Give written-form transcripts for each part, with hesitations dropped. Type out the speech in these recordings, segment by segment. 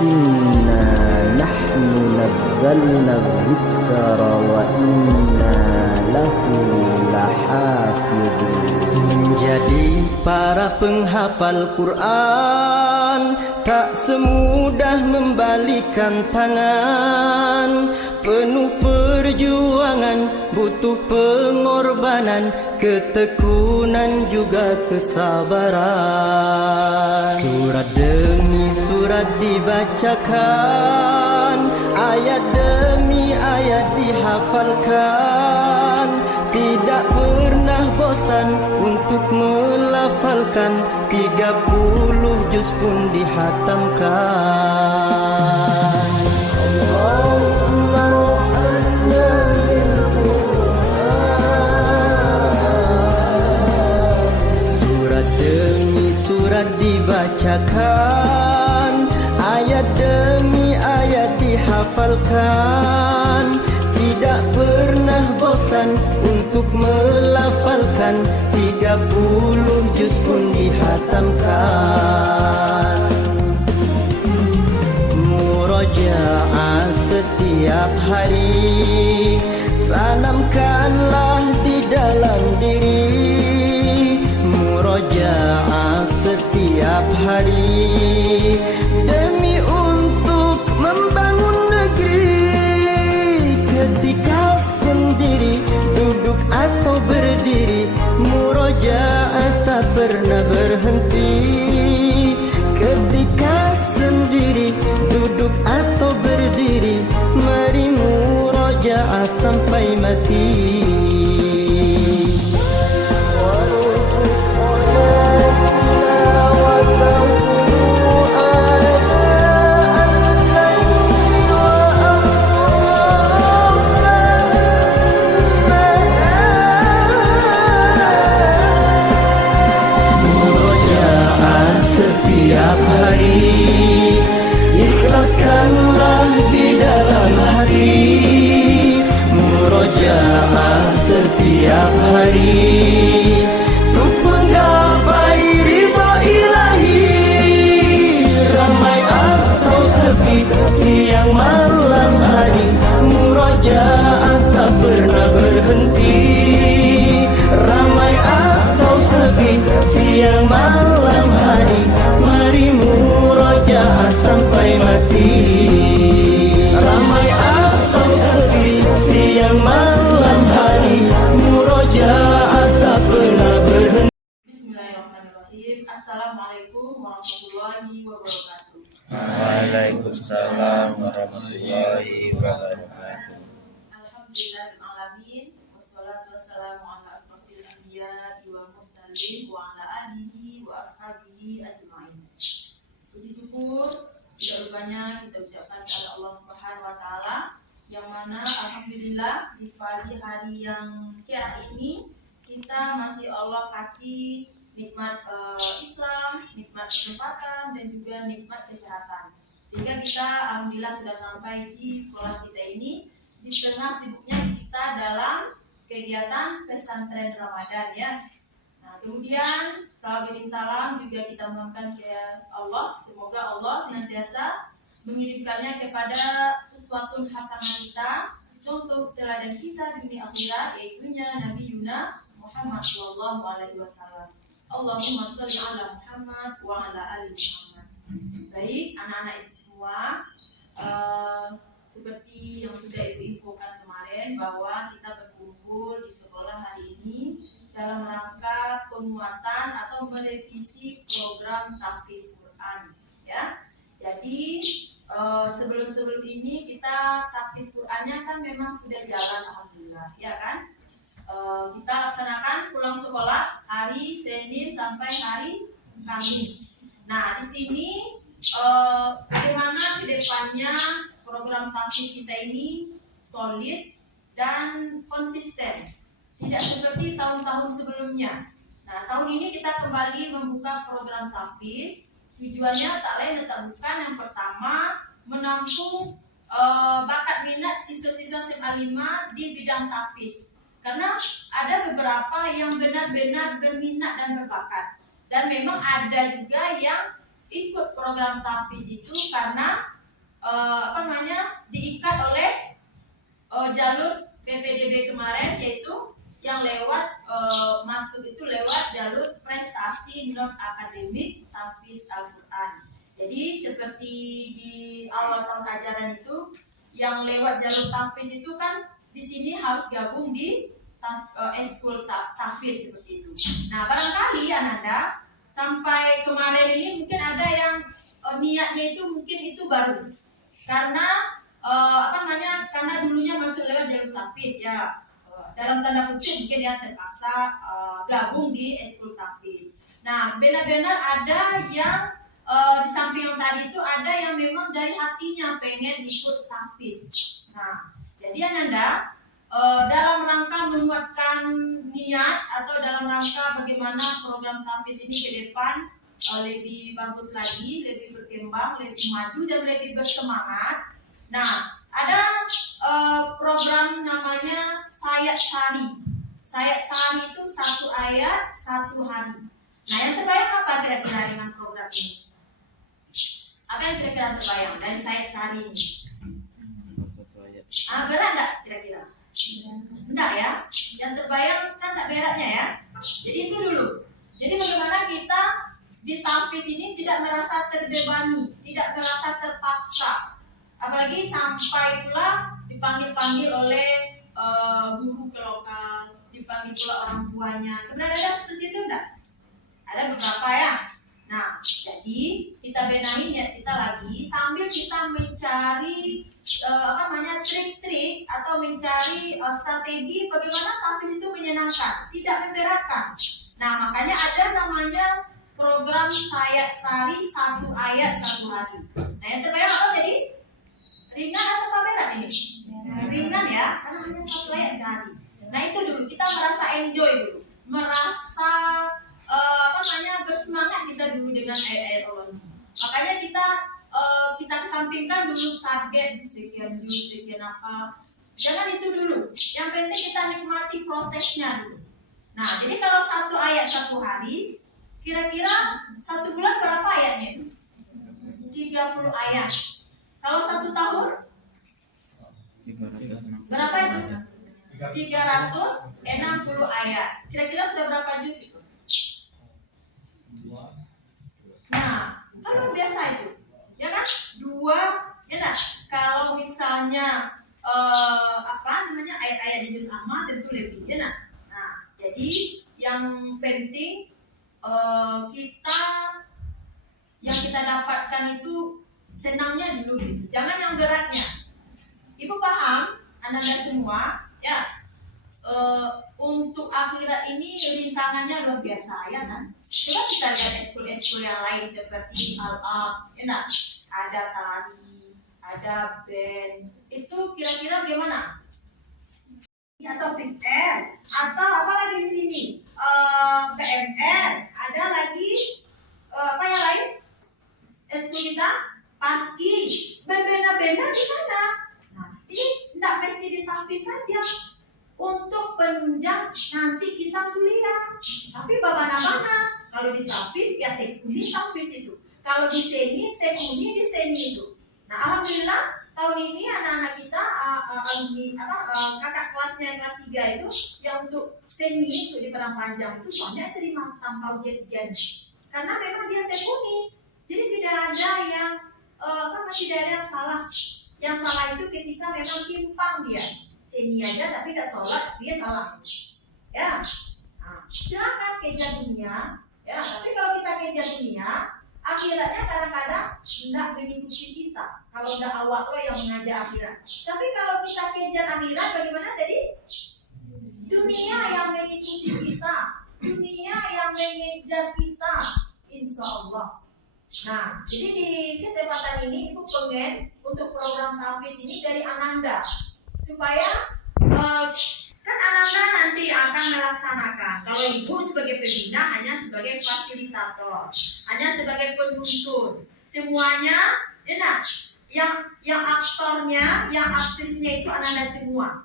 Inna nahnu nazzalna dzikra wa inna lahu lahafidun. Menjadi para penghafal Quran tak semudah membalikan tangan. Penuh perjuangan, butuh pengorbanan, ketekunan juga kesabaran. Surat demi surat dibacakan, ayat demi ayat dihafalkan. Tidak pernah bosan untuk melafalkan, 30 juz pun dihatamkan. Surat demi surat dibacakan, ayat demi ayat dihafalkan. Tidak pernah bosan untuk melafalkan, 30 juz pun dihatamkan. Murojaah setiap hari, tanamkanlah di dalam diri. Murojaah setiap hari demi untuk membangun negeri. Ketika sendiri, duduk atau berdiri, murojaah tak pernah berhenti. Ketika sendiri, duduk atau berdiri, mari murojaah sampai mati. Setiap hari, ikhlaskanlah di dalam hati. Murojaah setiap hari untuk menggapai ridha ilahi. Ramai atau sepi, siang malam hari, murojaah tak pernah berhenti. Ramai atau sepi, siang malam hari, mari murojaah sampai mati. Ramai atau sepi, siang malam hari, murojaah tak pernah berhenti. Bismillahirrahmanirrahim. Assalamualaikum warahmatullahi wabarakatuh. Waalaikumsalam warahmatullahi wabarakatuh. Alhamdulillahirrahmanirrahim. Wassalatu wassalamu ala asrofil anbiya wal mursalin wa ala alihi wa ashabihi ajma'in. Puji syukur tidak lupanya kita ucapkan kepada Allah Subhanahu wa taala, yang mana alhamdulillah di pagi hari yang cerah ini kita masih Allah kasih nikmat Islam, nikmat kesempatan dan juga nikmat kesehatan. Sehingga kita alhamdulillah sudah sampai di sekolah kita ini di tengah sibuknya kita dalam kegiatan pesantren Ramadan ya. Nah, kemudian setelah beri salam juga kita mohonkan ke Allah, semoga Allah senantiasa mengirimkannya kepada uswatun hasanah kita, contoh teladan kita dunia akhirat, yaitunya Nabi Yuna Muhammad sallallahu alaihi wasallam. Allahumma sholli ala Muhammad wa ala ali Muhammad. Baik, anak-anak ibu semua, seperti yang sudah ibu infokan kemarin bahwa kita berkumpul di sekolah hari ini dalam rangka penguatan atau merevisi program tahfiz Quran ya. Jadi sebelum ini kita tahfiz Qurannya kan memang sudah jalan alhamdulillah ya kan. Kita laksanakan pulang sekolah hari Senin sampai hari Kamis. Nah, di sini bagaimana ke depannya program tahfiz kita ini solid dan konsisten, tidak seperti tahun-tahun sebelumnya. Nah, tahun ini kita kembali membuka program tahfiz. Tujuannya tak lain dan tak bukan, yang pertama menampung bakat minat siswa-siswa SMA 5 di bidang tahfiz. Karena ada beberapa yang benar-benar berminat dan berbakat, dan memang ada juga yang ikut program tahfiz itu karena diikat oleh jalur PPDB kemarin, yaitu yang lewat masuk itu lewat jalur prestasi non akademik tahfiz Al-Quran. Jadi seperti di awal tahun ajaran itu yang lewat jalur tahfiz itu kan di sini harus gabung di eskul tahfiz seperti itu. Nah, barangkali Ananda sampai kemarin ini mungkin ada yang niatnya itu mungkin itu baru karena karena dulunya masuk lewat jalur tahfiz ya, dalam tanda kutip mungkin dia terpaksa gabung di eskul tahfiz. Nah, benar-benar ada yang di samping yang tadi itu ada yang memang dari hatinya pengen ikut tahfiz. Nah, jadi Ananda dalam rangka menguatkan niat atau dalam rangka bagaimana program tahfiz ini ke depan lebih bagus lagi, lebih berkembang, lebih maju dan lebih bersemangat. Nah, ada program namanya Sayat Sari. Sayat Sari itu 1 ayat 1 hari. Nah, yang terbayang apa kira-kira dengan program ini? Apa yang kira-kira terbayang dari Sayat Sari ini? Berat enggak kira-kira? Enggak ya? Yang terbayang kan enggak beratnya ya? Jadi itu dulu. Jadi bagaimana kita di tahfiz ini tidak merasa terbebani, tidak merasa terpaksa. Apalagi sampai pula dipanggil-panggil oleh guru ke lokal, dipanggil pula orang tuanya. Kemudian ada seperti itu enggak? Ada beberapa ya. Nah, jadi kita benahi niat kita lagi sambil kita mencari trik-trik atau mencari strategi bagaimana tahfiz itu menyenangkan, tidak memberatkan. Nah, makanya ada namanya program Sayat Sari 1 ayat 1 hari. Nah, yang terbayang apa tadi? Ringan atau berat ini? Ringan ya, karena hanya 1 ayat sehari. Nah, itu dulu kita merasa enjoy dulu, merasa bersemangat kita dulu dengan ayat-ayat Allah. Makanya kita kesampingkan dulu target sekian juz, sekian apa. Jangan itu dulu. Yang penting kita nikmati prosesnya dulu. Nah, jadi kalau 1 ayat 1 hari, kira-kira 1 bulan berapa ayatnya? 30 ayat. Kalau 1 tahun? Berapa itu? 360 ayat. Kira-kira sudah berapa juz itu? Nah, kan luar biasa itu, ya kan? 2, ya nah. Kalau misalnya ayat-ayat di juz amma tentu lebih, ya nah. Nah, jadi yang penting yang kita dapatkan itu senangnya dulu gitu. Jangan yang beratnya. Ibu paham, Ananda semua, ya. Untuk akhirat ini rintangannya luar biasa, ya kan? Coba kita lihat ekskul-ekskul yang lain seperti Al-Aq, ya nah, ada tari, ada band. Itu kira-kira gimana? Atau PR, atau apa lagi di sini? PMR, ada lagi apa yang lain? Ekskul kita paski, berbeda-beda di sana. Nah, ini tidak mesti di tahfiz saja. Untuk penunjang nanti kita kuliah. Tapi babana-bana, kalau di tahfiz ya tekuni tahfiz itu. Kalau di seni, tekuni di seni itu. Nah, alhamdulillah tahun ini anak-anak kita kakak kelasnya yang kelas 3 itu yang untuk seni itu di Padang Panjang itu soalnya terima tanpa ujian. Karena memang dia tekuni. Jadi tidak ada yang tidak ada yang salah. Yang salah itu ketika memang timpang dia. Seni aja tapi tidak sholat, dia salah. Ya, nah, silakan kejar dunia. Ya, tapi kalau kita kejar dunia, akhiratnya kadang-kadang tidak mengikuti kita. Kalau udah awak lo yang mengajak akhirat. Tapi kalau kita kejar akhirat, bagaimana tadi? Dunia yang mengikuti kita, dunia yang mengejar kita, insya Allah. Nah, jadi di kesempatan ini Ibu pengen untuk program tahfiz ini dari Ananda. Supaya kan Ananda nanti akan melaksanakan. Kalau Ibu sebagai pembina hanya sebagai fasilitator, hanya sebagai penuntun. Semuanya, enak. Yang aktornya, yang aktrisnya itu Ananda semua.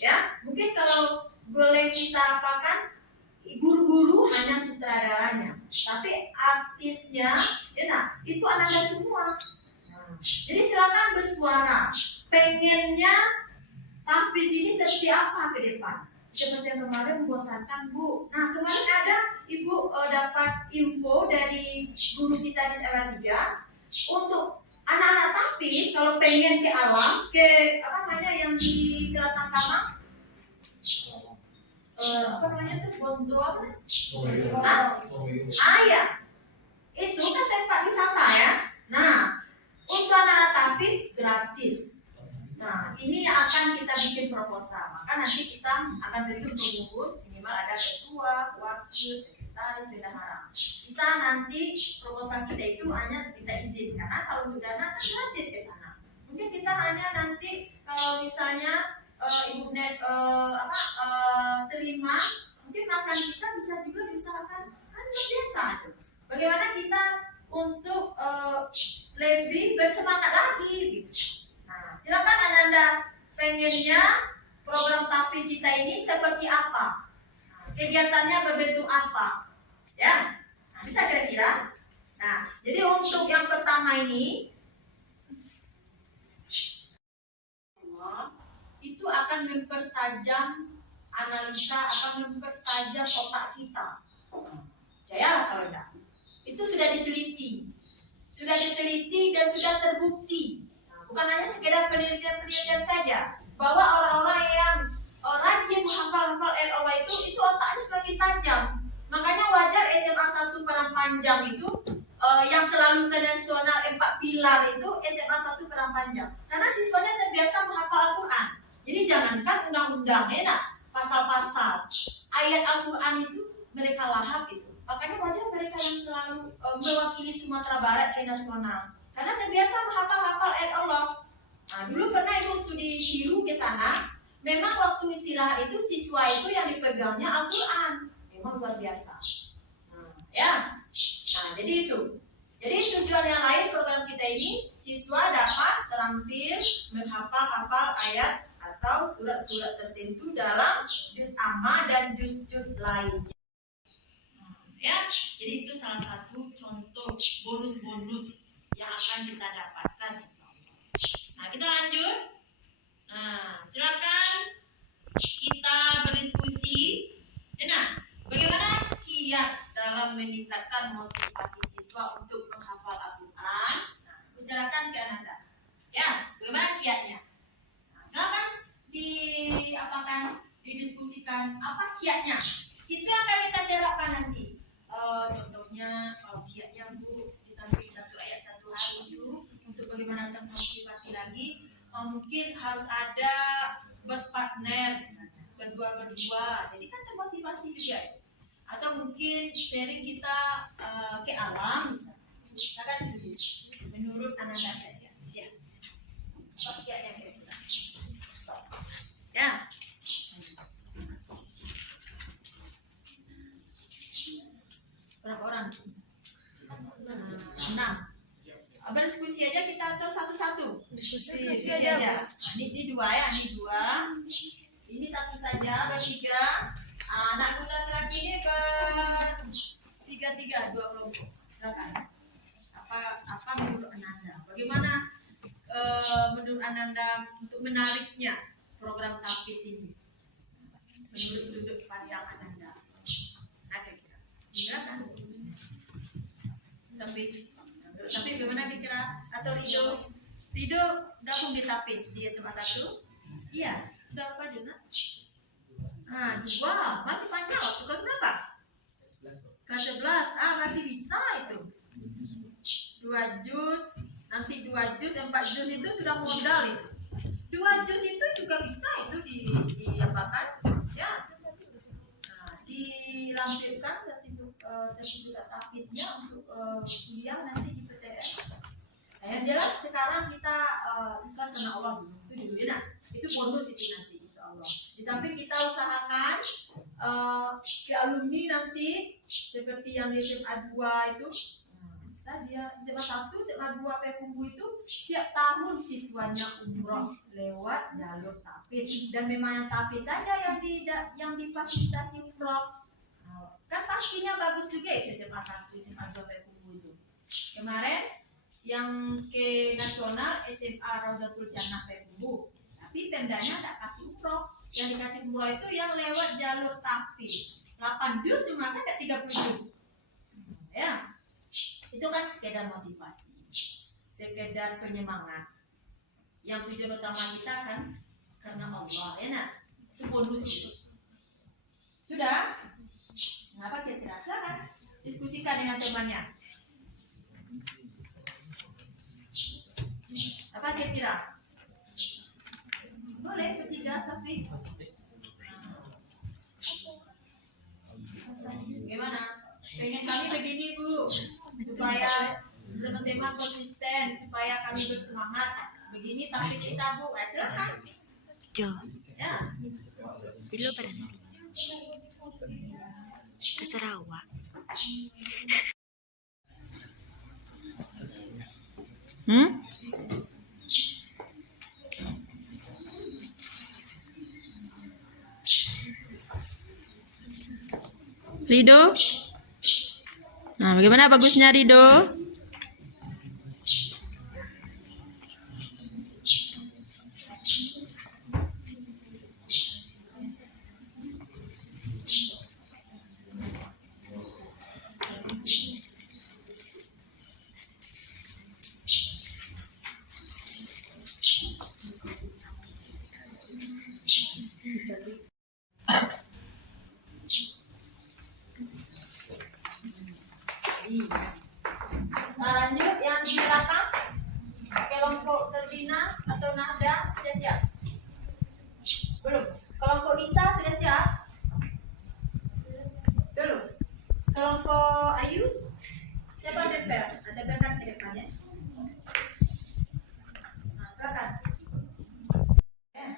Ya, mungkin kalau boleh kita apakan, guru-guru hanya sutradaranya, tapi artisnya, enak. Jadi silakan bersuara. Pengennya tahfiz ini seperti apa ke depan? Seperti yang kemarin membosankan, Bu. Nah, kemarin ada Ibu dapat info dari guru kita di LA3 untuk anak-anak tahfiz kalau pengen ke alam, ke apa namanya yang di Kelatang Kamang, apa namanya tuh, Bondo apa? Ya, itu kan tempat wisata ya. Nah, untuk anak-anak tahfiz gratis. Nah, ini akan kita bikin proposal. Maka nanti kita akan bentuk pengurus, minimal ada ketua, wakil, sekretaris, bendahara. Kita nanti proposal kita itu hanya kita izin, karena kalau untuk dana kan gratis ke sana. Mungkin kita hanya nanti kalau misalnya Ibu Net terima, mungkin makan kita bisa juga diusahakan kan biasa. Bagaimana kita untuk lebih bersemangat lagi gitu. Nah, silakan Anda pengennya program tahfiz kita ini seperti apa? Nah, kegiatannya berbentuk apa? Ya, nah, bisa kira-kira. Nah, jadi untuk yang pertama ini itu akan mempertajam analisa, akan mempertajam otak kita. Percayalah kalau enggak. Itu sudah diteliti dan sudah terbukti. Bukan hanya sekedar penelitian saja, bahwa orang-orang yang rajin menghafal ayat Allah itu otaknya semakin tajam. Makanya wajar SMA 1 Padang Panjang itu yang selalu ke nasional 4 pilar itu SMA 1 Padang Panjang. Karena siswanya terbiasa menghafal Al-Quran. Jadi jangankan undang-undang, pasal-pasal ayat Al-Quran itu mereka lahap itu. Makanya wajar mereka yang selalu mewakili Sumatera Barat ke nasional. Karena terbiasa menghafal ayat Allah. Nah, dulu pernah Ibu studi Shiru ke sana. Memang waktu istirahat itu siswa itu yang dipegangnya Al-Quran. Memang luar biasa. Nah, jadi itu. Jadi tujuan yang lain program kita ini, siswa dapat terampil menghafal ayat atau surat-surat tertentu dalam juz amma dan juz-juz lainnya. Jadi itu salah satu contoh bonus-bonus yang akan kita dapatkan. Nah, kita lanjut. Nah, silakan kita berdiskusi. Nah, bagaimana kiat dalam meningkatkan motivasi siswa untuk menghafal Al-Quran? Nah, silakan ke Anda. Ya, bagaimana kiatnya? Nah, silakan didiskusikan apa kiatnya. Itu yang akan kita terapkan nanti. Contohnya kiatnya Bu, di samping satu ayat satu hari itu untuk bagaimana termotivasi lagi, mungkin harus ada berpartner, berdua, jadi kan termotivasi juga itu. Atau mungkin sharing kita ke alam, misalkan itu menurut Anda saja. Ya, apa kiatnya kira-kira? Ya. Berapa orang? 6. Berdiskusi aja kita atau satu-satu? Diskusi aja. Nah, ini 2 ya, ini 2. Ini satu saja, bertiga. Anak muda laki ini bertiga, 2 kelompok. Silakan. Apa menurut Ananda? Bagaimana menurut Ananda untuk menariknya program tahfiz ini? Menurut sudut pandang Ananda. Nah, kira-kira. Silakan. Sampai bagaimana kira? Atau Rido gabung di tahfiz di SMA 1? Iya, sudah berapa juz? Nah, 2, masih panjang waktu kelas berapa? Kelas 11, masih bisa itu. 2 juz, nanti 2 juz, 4 juz itu sudah modal itu. 2 juz itu juga bisa itu diapakan? Ya. Nah, dilampirkan sertifikat tahfiznya untuk kuliah nanti di PTN. Nah, yang jelas sekarang kita ikhlas karena Allah dulu. Itu dulu ya. Nah, itu bonus itu nanti insya Allah. Di samping kita usahakan ke alumni nanti seperti yang di SMA 2 itu, bisa dia SMA 1, SMA 2 Pekumbu itu tiap tahun siswanya umroh lewat jalur tahfiz. Dan memang yang tahfiz saja yang difasilitasi umroh. Kan pastinya bagus juga itu SMA 1, SMA 2 Pekumbu itu. Kemarin yang ke nasional SMA Raudatul Jannah Pembu. Tapi Pemdanya tak kasih umroh. Yang dikasih umroh itu yang lewat jalur tahfiz. 8 juz cuma kan tak 30 juz. Ya. Itu kan sekedar motivasi. Sekedar penyemangat. Yang tujuan utama kita kan karena Allah, ya nak? Itu bonus itu. Sudah? Kenapa kira-kira? Silakan diskusikan dengan temannya. Apa kira-kira? Boleh bertiga, tapi gimana? Pengen kami begini Bu, supaya teman-teman konsisten, supaya kami bersemangat. Begini tapi kita Bu, silakan. Jo, Ya. dulu berhenti. Ke Sarawak. Rido? Nah, bagaimana bagusnya Rido? Nah, lanjut yang di belakang kelompok Servina atau Nahda sudah siap? Belum. Kelompok Nisa sudah siap? Belum. Kelompok Ayu? Siapa tempel? Ada tempel di depannya. Nah, silakan. Ya.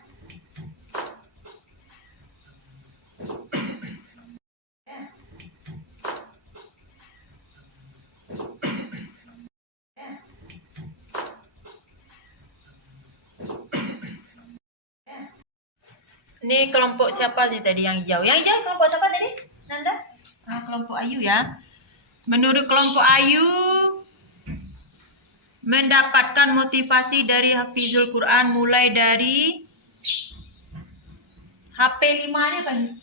Ini kelompok siapa nih tadi yang hijau? Yang hijau kelompok siapa tadi? Nanda? Ah, kelompok Ayu ya. Menurut kelompok Ayu mendapatkan motivasi dari Hafizul Quran mulai dari HP 5 ini apa nih?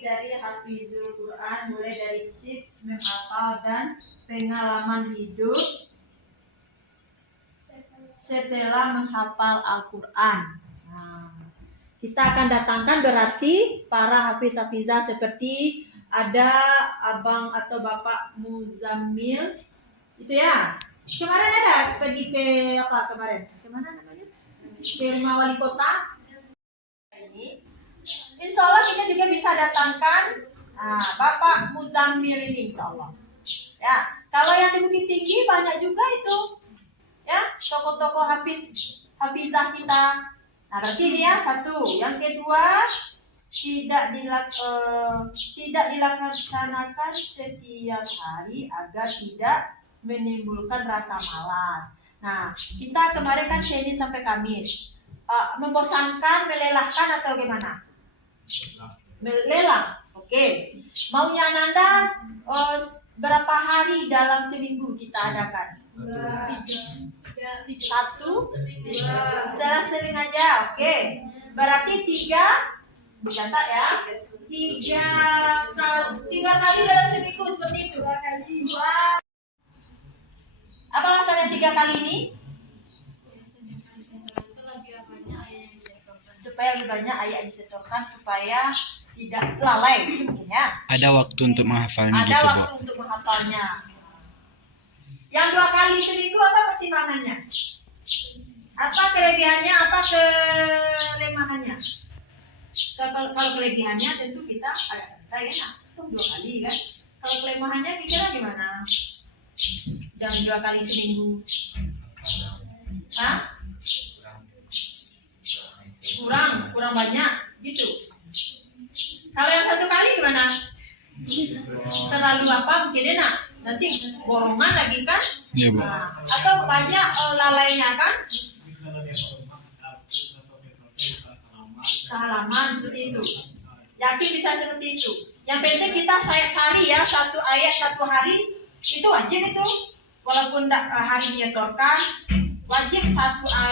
Dari Hafizul Quran mulai dari tips menghafal dan pengalaman hidup setelah menghafal Al-Quran. Nah, kita akan datangkan berarti para hafiz-hafizah seperti ada abang atau bapak Muzammil, itu ya. Kemarin ada pergi ke apa kemarin? Kemana namanya? Ke rumah wali kota. Ini, insya Allah kita juga bisa datangkan bapak Muzammil ini, insya Allah. Ya, kalau yang di Bukit Tinggi banyak juga itu. Ya, tokoh-tokoh hafizah kita. Nah, berarti ini ya satu. Yang kedua, tidak dilaksanakan setiap hari agar tidak menimbulkan rasa malas. Nah, kita kemarin kan Senin sampai Kamis. Membosankan, melelahkan atau gimana? Melelah. Oke. Maunya Ananda berapa hari dalam seminggu kita adakan? 1, 2, sering aja, oke. Berarti 3, dicatat ya. 3 kali dalam seminggu seperti itu. Apa alasannya 3 kali ini? Supaya lebih banyak ayat disetorkan supaya tidak lalai mungkin ya. Ada waktu untuk menghafalnya Ada gitu, Bu. waktu untuk menghafalnya. Yang 2 kali seminggu apa pertimbangannya? Apa kelebihannya? Apa kelemahannya? Kalau kelebihannya tentu kita agak santai ya, itu 2 kali kan. Kalau kelemahannya kira gimana? Jangan 2 kali seminggu. Hah? Kurang banyak gitu. Kalau yang 1 kali gimana? Terlalu apa? Mungkin enak. Nanti borongan lagi kan? Iya, Bu. Nah, atau banyak lalainya kan? Salaman seperti itu. Yakin bisa seperti itu. Yang penting kita sari ya 1 ayat 1 hari Itu wajib itu. Walaupun hari menyetorkan, wajib 1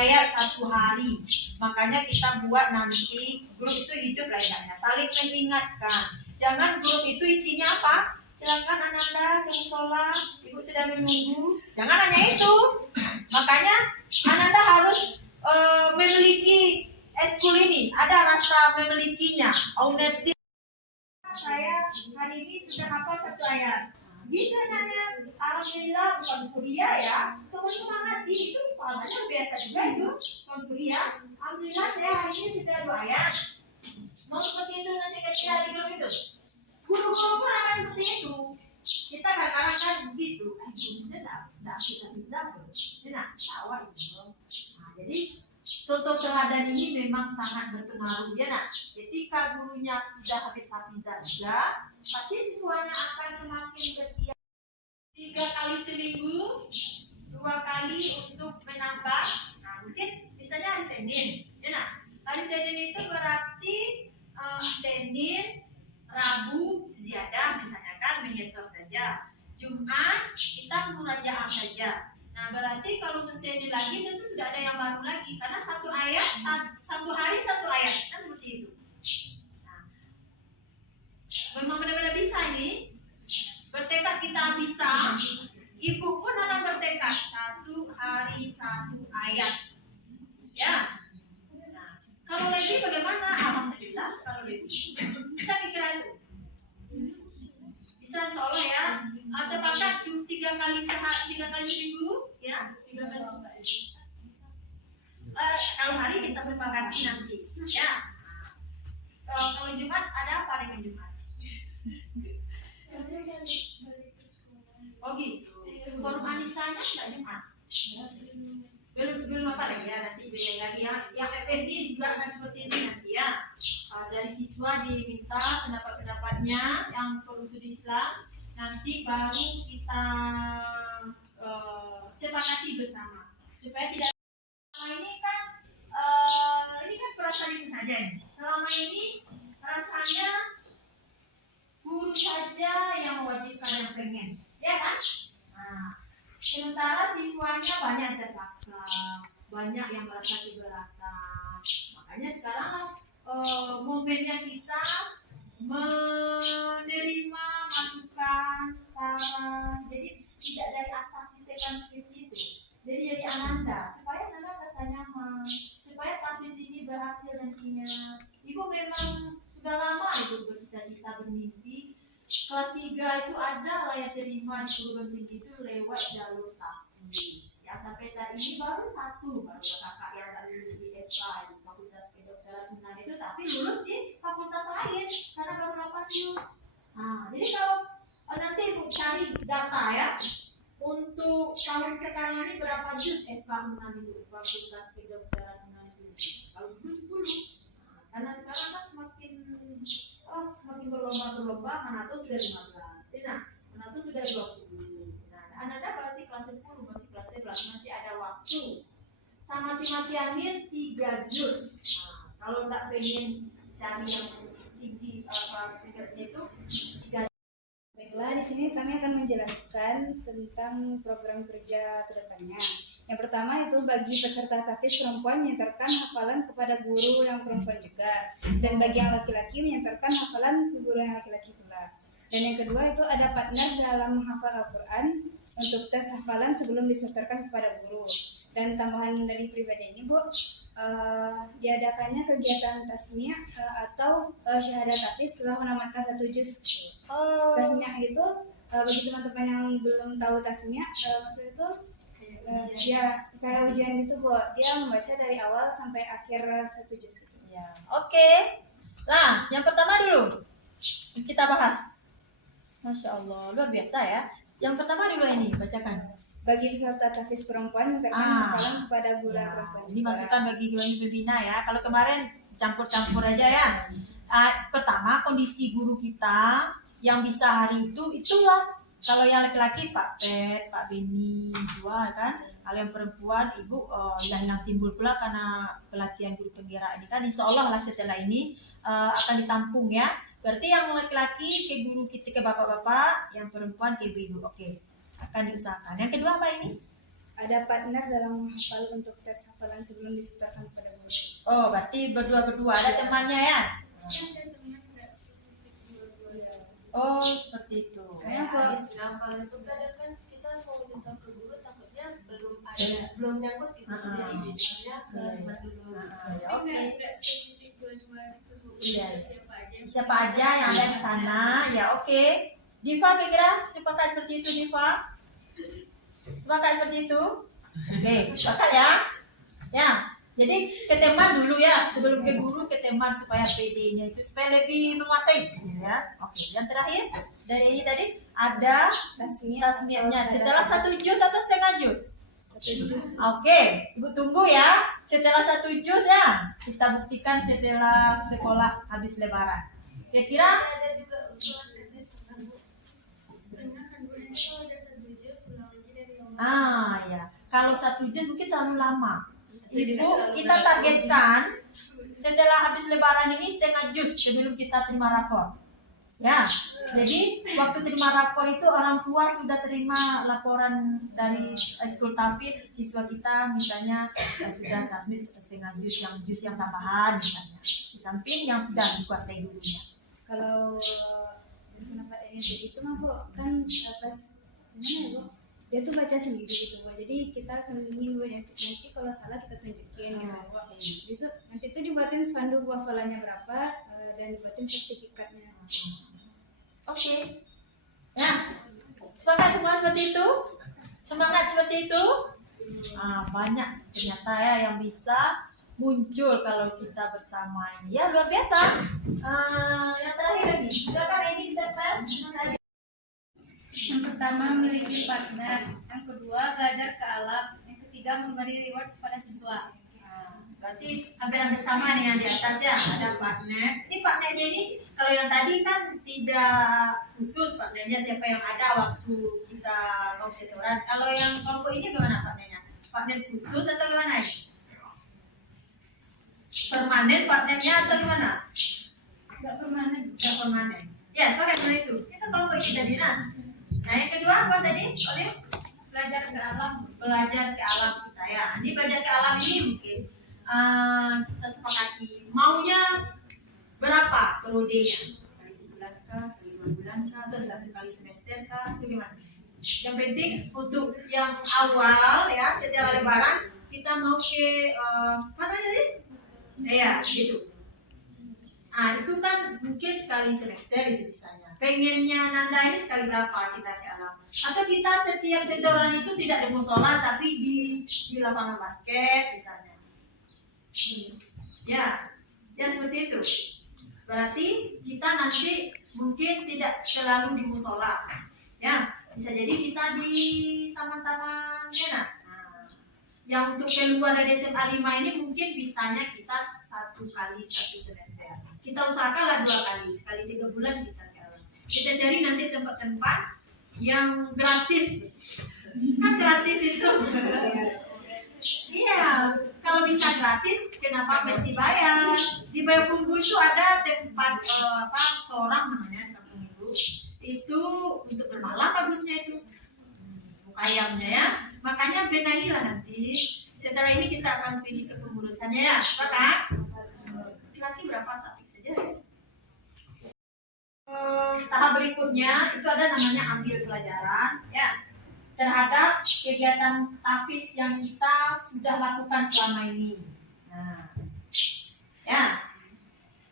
ayat 1 hari. Makanya kita buat nanti grup itu hidup lah ya, saling mengingatkan. Jangan grup itu isinya apa? Silakan Ananda ke musola, ibu sedang menunggu. Jangan hanya itu. Makanya Ananda harus memiliki eskul ini, ada rasa memilikinya, ownership. Saya hari ini sudah hafal 1 ayat. Gitu nanya, alhamdulillah bukan kuliah ya, teman semangat itu pahalanya biasa juga itu, bukan kuliah. Alhamdulillah saya hari ini sudah 2 ayat. Mau seperti itu nanti ketika di grup itu. Guru-guru pun akan seperti itu. Kita kadang-kadang kan begitu. Bisa tidak bisa. Nah, tawa itu. Nah, jadi contoh teladan ini memang sangat berpengaruh ya nak. Ketika gurunya sudah habis hafizah juga, pasti siswanya akan semakin bergiat. 3 kali seminggu, 2 kali untuk menambah. Nah, mungkin misalnya hari Senin, ya nak. Hari Senin itu berarti Senin, Rabu ziyadah misalnya kan menyetor saja. Jumat kita murajaah saja. Nah berarti kalau untuk Senin lagi tentu sudah ada yang baru lagi karena 1 ayat 1 hari 1 ayat kan seperti itu. Nah, memang benar-benar bisa ini. Bertekad kita bisa. Ibu pun akan bertekad 1 hari 1 ayat. Ya. Nah, kalau lagi bagaimana? Alhamdulillah kalau lagi bisa dikira itu. Bisa insya ya. Sepakat 3 kali seminggu ya. 3 kali seminggu. Kalau hari kita sepakati nanti ya. Kalau Jumat ada apa dengan Jumat? Oh gitu. Forum anisanya enggak Jumat. Belum apa lagi ya, nanti beda lagi ya. Yang FSD juga akan seperti ini nanti ya. Dari siswa diminta pendapat-pendapatnya yang solusi Islam, nanti baru kita sepakati bersama supaya tidak ini kan perasaan ibu saja ini. Selama ini rasanya guru saja yang mewajibkan yang pengen, ya kan? Nah, sementara siswanya banyak terpaksa, banyak yang merasa keberatan. Makanya sekarang momennya kita menerima masukan, saran. Jadi tidak dari atas ditekan seperti itu. Jadi dari Ananda supaya Ananda merasa nyaman, supaya tampil ini berhasil nantinya. Ibu memang sudah lama ibu bercita-cita bermimpi. Kelas 3 itu ada layak terima di perguruan tinggi itu lewat jalur tahfiz. Ya sampai saat ini baru 1 baru kakak yang tak lulus di FK di Fakultas Kedokteran Unan itu, tapi lulus di fakultas lain karena baru 8 juz. Nah, jadi kalau nanti ibu cari data ya untuk tahun sekarang ini berapa juz FK Unan itu, Fakultas Kedokteran Unan itu. Kalau dulu 10. Nah, karena sekarang kan semakin berlomba-lomba, Manato sudah 15, nah Manato sudah 20. Nah, Ananda masih kelas 10, masih kelas 11, masih ada waktu. Sama mati-matianin 3 juz. Nah, kalau tak pengen cari yang tinggi tingkatnya itu 3. Baiklah, di sini kami akan menjelaskan tentang program kerja ke depannya. Yang pertama itu bagi peserta tahfiz perempuan menyetorkan hafalan kepada guru yang perempuan juga, dan bagi yang laki-laki menyetorkan hafalan ke guru yang laki-laki pula. Dan yang kedua itu ada partner dalam menghafal Al-Quran untuk tes hafalan sebelum disetorkan kepada guru. Dan tambahan dari pribadi ini Bu, diadakannya kegiatan tasmiyah atau syahadat tahfiz setelah menamatkan 1 juz. Tasmiyah itu bagi teman-teman yang belum tahu tasmiyah, maksudnya itu dia kayak ujian itu Bu, dia membaca dari awal sampai akhir 1 juz. Ya, oke. Nah, yang pertama dulu kita bahas. Masya Allah, luar biasa ya. Yang pertama dulu ini bacakan. Bagi peserta tahfiz perempuan menyetorkan hafalan kepada guru yang perempuan. Ini masukan bagi guru yang pembina ya. Kalau kemarin campur-campur aja ya. Pertama kondisi guru kita yang bisa hari itu itulah. Kalau yang laki-laki Pak Pet, Pak Beni, dua kan. Kalau yang perempuan Ibu yang timbul pula karena pelatihan guru penggerak ini kan. Insya Allah lah setelah ini akan ditampung ya. Berarti yang laki-laki ke guru kita, ke bapak-bapak, yang perempuan ke ibu-ibu. Oke. akan diusahakan. Yang kedua apa ini? Ada partner dalam menghafal untuk tes hafalan sebelum disetorkan kepada guru. Oh, berarti berdua-berdua ada temannya ya? Oh, seperti itu. Kayak apa? Habis ngafal itu kadang kan kita mau minta ke guru takutnya belum nyangkut gitu. Jadi misalnya ke teman dulu. Ya, oke. Nggak spesifik dua-dua gitu Bu. Iya. Siapa aja. Siapa aja yang ada di sana? Ya, oke. Diva kira sepakat seperti itu, Diva? Sepakat seperti itu? Oke, sepakat ya? Ya. Jadi ke teman dulu ya, sebelum ke guru ke teman supaya PD-nya itu supaya lebih menguasai ya. Oke, yang terakhir dari ini tadi ada tasmiyahnya setelah 1 juz atau setengah juz? 1 juz. Oke, Ibu tunggu ya. Setelah 1 juz ya, kita buktikan setelah sekolah habis lebaran. Kira-kira Ada juga usulan dari Setengah kan Bu, nanti kalau udah 1 juz ulang lagi dari awal. ya. Kalau 1 juz mungkin terlalu lama. Ibu, kita targetkan setelah habis lebaran ini setengah juz sebelum kita terima rapor. Ya, jadi waktu terima rapor itu orang tua sudah terima laporan dari Eskul Tafiz, siswa kita misalnya sudah tasmis setengah juz yang tambahan misalnya. Di samping yang sudah dikuasai dulunya. Kalau pendapat ini itu mah Bu, kan pas gimana ya Bu? Dia tuh baca sendiri gitu Bu. Jadi kita kelilingin Bu, nanti kalau salah kita tunjukin gitu Bu. Besok nanti tuh dibuatin spanduk Bu hafalannya berapa dan dibuatin sertifikatnya. Oke. Nah, semangat semua seperti itu? Semangat seperti itu? Banyak ternyata ya yang bisa muncul kalau kita bersama ini. Ya, luar biasa. Yang terakhir lagi. Silakan ini kita tadi. Yang pertama memiliki partner, yang kedua belajar ke alam, yang ketiga memberi reward kepada siswa. Berarti hampir sama nih yang di atas ya, ada partner. Ini partnernya ini kalau yang tadi kan tidak khusus partnernya siapa yang ada waktu kita mau setoran. Kalau yang kelompok ini gimana partnernya? Partner khusus atau gimana? Permanen partnernya atau gimana? Enggak permanen. Enggak permanen. Ya, pakai seperti itu. Itu kelompok kita tadi nah. Nah, yang kedua apa tadi? Oleh Belajar ke alam. belajar ke alam kita ya. Ini belajar ke alam ini mungkin kita sepakati maunya berapa periodenya? Sekali sebulan kah, kali 2 bulan kah, atau 1 kali semester kah, itu gimana? Yang penting untuk yang awal ya setelah lebaran kita mau ke mana sih? Ya gitu. Itu kan mungkin sekali semester itu misalnya. Pengennya Nanda ini sekali berapa kita ke alam? Atau kita setiap setoran itu tidak di musola tapi di lapangan basket misalnya. Ya seperti itu. Berarti kita nanti mungkin tidak selalu di musola. Ya, bisa jadi kita di taman-taman ya. Yang untuk keluar dari SMA 5 ini mungkin bisanya kita 1 kali 1 semester. Kita usahakanlah 2 kali, sekali 3 bulan kita ke alam. Kita cari nanti tempat-tempat yang gratis. Kan gratis itu. Iya, kalau bisa gratis, kenapa mesti bayar? Di Payakumbuh itu ada tempat orang namanya kampung itu untuk bermalam bagusnya itu, ayamnya ya. Makanya benahilah nanti. Setelah ini kita akan pilih kepengurusannya ya, sepakat? Laki berapa sapi saja ya? Tahap berikutnya itu ada namanya ambil pelajaran ya. Terhadap kegiatan tahfiz yang kita sudah lakukan selama ini. Nah, ya,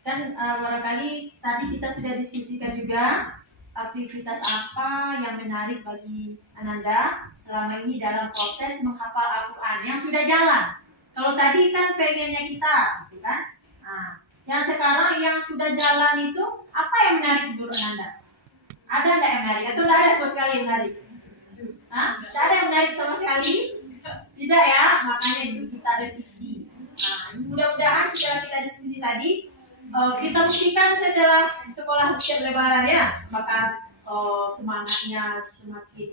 kan barangkali tadi kita sudah diskusikan juga aktivitas apa yang menarik bagi Ananda selama ini dalam proses menghafal Al-Quran yang sudah jalan. Kalau tadi kan pengennya kita, gitu kan? Nah, yang sekarang yang sudah jalan itu apa yang menarik menurut Ananda? Ada nggak yang menarik? Atau nggak ada sama sekali yang menarik? Tidak ada yang menarik sama sekali? Tidak ya, makanya itu kita revisi. Mudah-mudahan setelah kita diskusi tadi, kita buktikan setelah sekolah siap lebaran ya, maka semangatnya semakin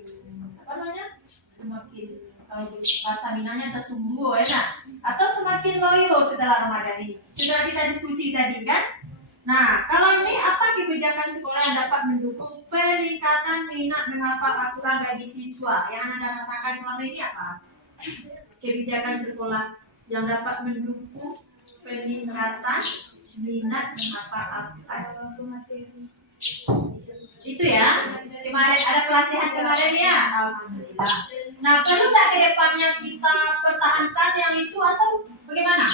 semakin kalau bahasa Minangnya tersumbu ya, atau semakin loyo setelah Ramadan ini. Setelah kita diskusi tadi kan, Nah, kalau ini apa kebijakan sekolah yang dapat mendukung peningkatan minat menghafal Al-Quran bagi siswa? Yang Anda rasakan selama ini apa? Kebijakan sekolah yang dapat mendukung peningkatan minat menghafal Al-Quran. Itu ya. Kemarin ada pelatihan kemarin ya. Alhamdulillah. Nah, perlu nggak ke depannya kita pertahankan yang itu atau bagaimana?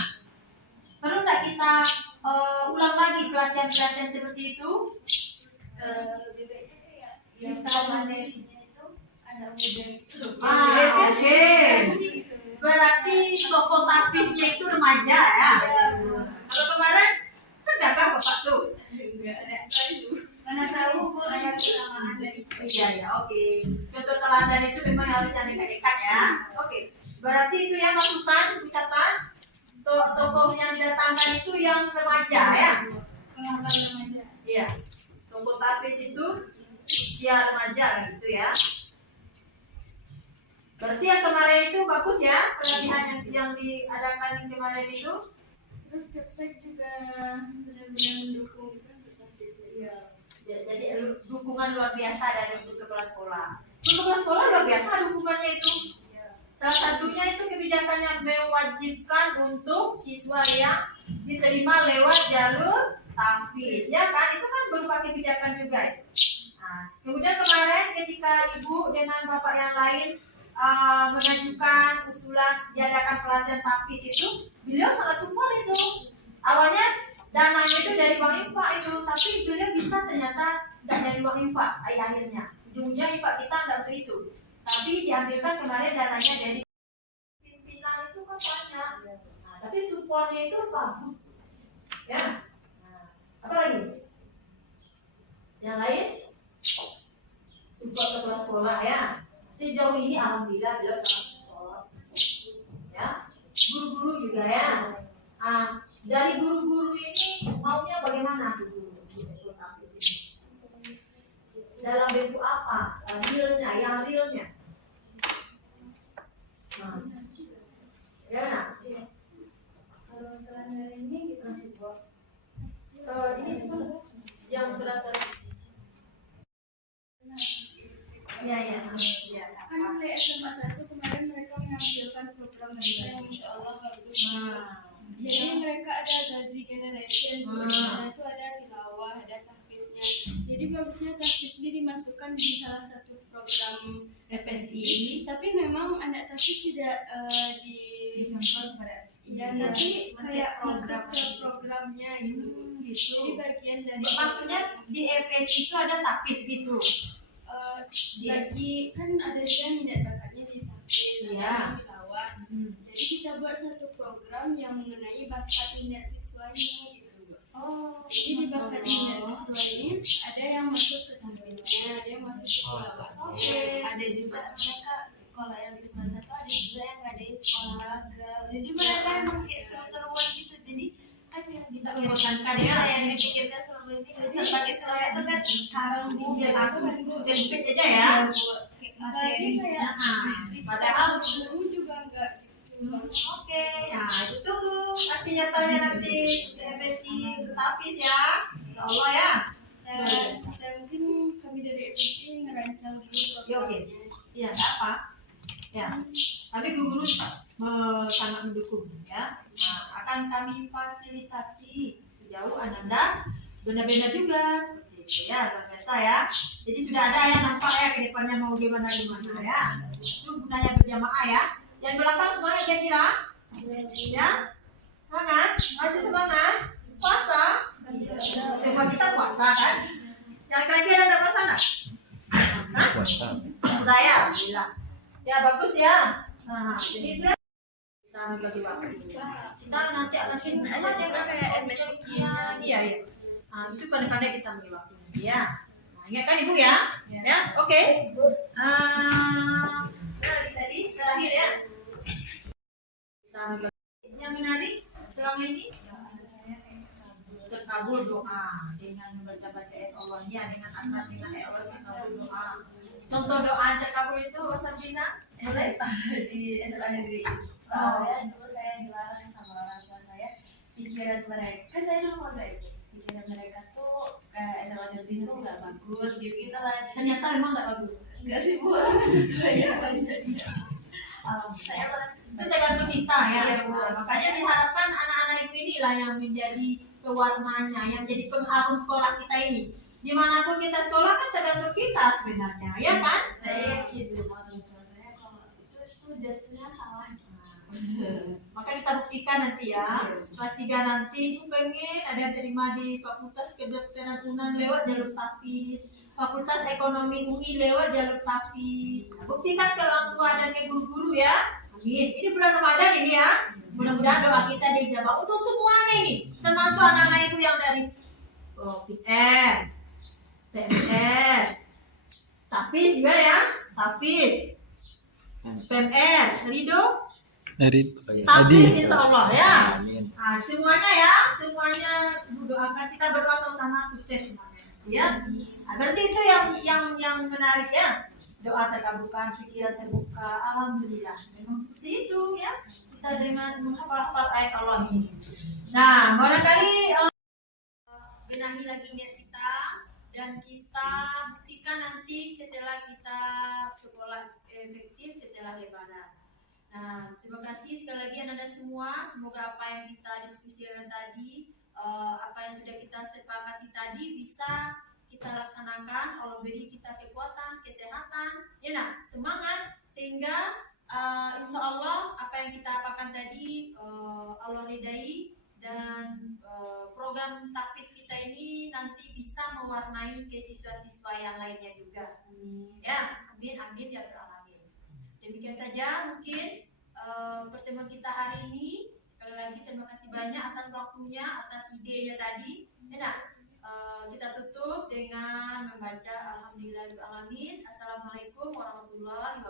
Perlu nggak kita ulang lagi pelatihan-pelatihan seperti itu? Lebih baiknya kayak yang materinya itu anak muda itu. Oke. Berarti tokoh tafisnya itu remaja ya. Kalau kemarin kan gagah bapak tuh. Mana tahu kok ada kesamaan dari Iya, oke. Contoh teladan itu memang harus yang dekat-dekat ya. Oke. Berarti itu ya masukan, catat. Tokoh yang didatangkan itu yang remaja ya. pengamatan remaja. Iya. Tokoh tafis itu usia remaja gitu ya. Berarti yang kemarin itu bagus ya, pelatihan yang diadakan yang kemarin itu. Terus website juga benar-benar mendukung itu untuk mahasiswa. Ya, jadi dukungan luar biasa dari kepala sekolah. Kepala sekolah luar biasa dukungannya itu. Salah satunya itu kebijakan yang mewajibkan untuk siswa yang diterima lewat jalur tahfiz, ya kan? Itu kan berupa kebijakan juga. Nah, kemudian kemarin ketika ibu dengan bapak yang lain mengajukan usulan diadakan pelatihan tahfiz itu, beliau sangat support itu. Awalnya dananya itu dari uang infak itu, tapi beliau bisa ternyata tidak dari uang infak akhirnya. Ujungnya infak kita tidak untuk itu, tapi diambilkan kemarin dananya dari pimpinan itu kan banyak. Nah, tapi supportnya itu bagus, ya. Nah, apa lagi? Yang lain? Support kepala sekolah ya. Sejauh ini alhamdulillah beliau sangat support, ya. Guru-guru juga ya. Dari guru-guru ini maunya bagaimana guru? Dalam bentuk apa? Realnya, yang realnya. Ya, Kalau selain dari ini kita support. ini yang berasal. Ya. Kan oleh SMA 1 kemarin mereka menampilkan program mereka yang insya Allah bagus. Jadi mereka ada Gazi Generation, itu ada tilawah, ada tahfiznya. Jadi bagusnya tahfiz ini dimasukkan di salah satu program FSI. Tapi memang anak tahfiz tidak dicampur pada FSI. Ya, tapi kayak masuk ke programnya gitu. Jadi bagian dari. Maksudnya di FSI itu ada tahfiz gitu. Lagi kan ada yang minat bakatnya di tahfiz, ada di tilawah. Jadi kita buat satu program yang mengenai bakat minat siswa ini gitu. Jadi di bakat minat siswa ini ada yang masuk ke tahfiznya, ada yang masuk ke tilawahnya. Ada juga mereka sekolah yang di sekolah satu ada juga yang ngadain olahraga. Jadi mereka emang kayak seru-seruan gitu. Jadi kan yang dipikirkan yang dipikirkan selama ini pakai selama itu kan Sempit aja ya. apalagi kayak Padahal guru juga enggak oke, ya itu tunggu aksi nyatanya nanti FSI tahfiz ya, insya Allah ya. saya mungkin kami dari FSI merancang dulu programnya. Iya, nggak apa. Ya, tapi guru sangat mendukung ya. Nah, akan kami fasilitasi sejauh Ananda benar-benar juga seperti itu ya, luar biasa ya. Jadi sudah ada ya nampak ya ke depannya mau gimana ya. Itu gunanya berjamaah ya. Yang belakang semangat kira-kira? Ya, semangat, masih semangat. Puasa, semua kita puasa kan? Yang lagi ada puasa nggak? Puasa. Saya, alhamdulillah. Ya bagus ya. Nah, jadi itu ya. Sama bagi waktu. Kita nanti akan sibuk Ada juga kayak MSC-nya. Iya. Nah, itu pandai-pandai kita ambil waktunya. Ya. Nah, ingat kan Ibu ya? Ya, oke. Tadi terakhir ya. Sama yang menarik selama ini terkabul doa dengan membaca-baca ayat Allah-nya, dengan akhlak dengan ayat Allah terkabul doa. Contoh doa yang terkabul itu Sabrina Di SMA negeri. Soalnya dulu saya dilarang sama orang tua saya pikiran mereka. Kan saya dulu mondok itu. kira mereka tuh SMA lebih tuh nggak bagus gitu kita lagi. Ternyata memang nggak bagus. Enggak sih Bu. Ya saya Itu tergantung kita ya. Iya, Bu. Nah, makanya diharapkan anak-anak ibu inilah yang menjadi pewarnanya, yang jadi pengharum sekolah kita ini. Dimanapun kita sekolah kan tergantung kita sebenarnya, ya kan? saya yakin orang tua saya kalau itu judge-nya salah. Maka kita buktikan nanti ya. Kelas 3 nanti itu pengen ada yang terima di Fakultas Kedokteran UNAN lewat jalur TAPIS, Fakultas Ekonomi UI lewat jalur TAPIS. Buktikan ke orang tua dan ke guru-guru ya. Amin. Ini bulan Ramadan ini ya. Mudah-mudahan doa kita dijawab untuk semuanya ini, termasuk anak-anak itu yang dari PR, PMR, TAPIS juga ya, TAPIS, PMR, Rido, TAPIS insya Allah ya. Amin. Nah, semuanya ya, semuanya doakan, kita berdoa sama-sama sukses semuanya ya. Nah, berarti itu yang menarik ya. Doa terkabulkan, pikiran terbuka, alhamdulillah. Memang seperti itu ya. Kita dengan menghafal ayat Allah ini. Nah, barangkali benahi lagi niat kita dan kita buktikan nanti setelah kita sekolah efektif setelah Lebaran. Nah, terima kasih sekali lagi Anda semua. Semoga apa yang kita diskusikan tadi, apa yang sudah kita sepakati tadi bisa kita laksanakan. Allah beri kita kekuatan, kesehatan, ya nah, semangat sehingga insya Allah apa yang kita apakan tadi Allah ridai dan program TAPIS kita ini nanti bisa mewarnai ke siswa-siswa yang lainnya juga. Ya, amin amin ya Rabbal alamin. Demikian saja mungkin pertemuan kita hari ini. Sekali lagi terima kasih banyak atas waktunya, atas idenya tadi. Ya, nah, kita tutup dengan membaca Alhamdulillahirabbil alamin. Assalamualaikum warahmatullahi wabarakatuh.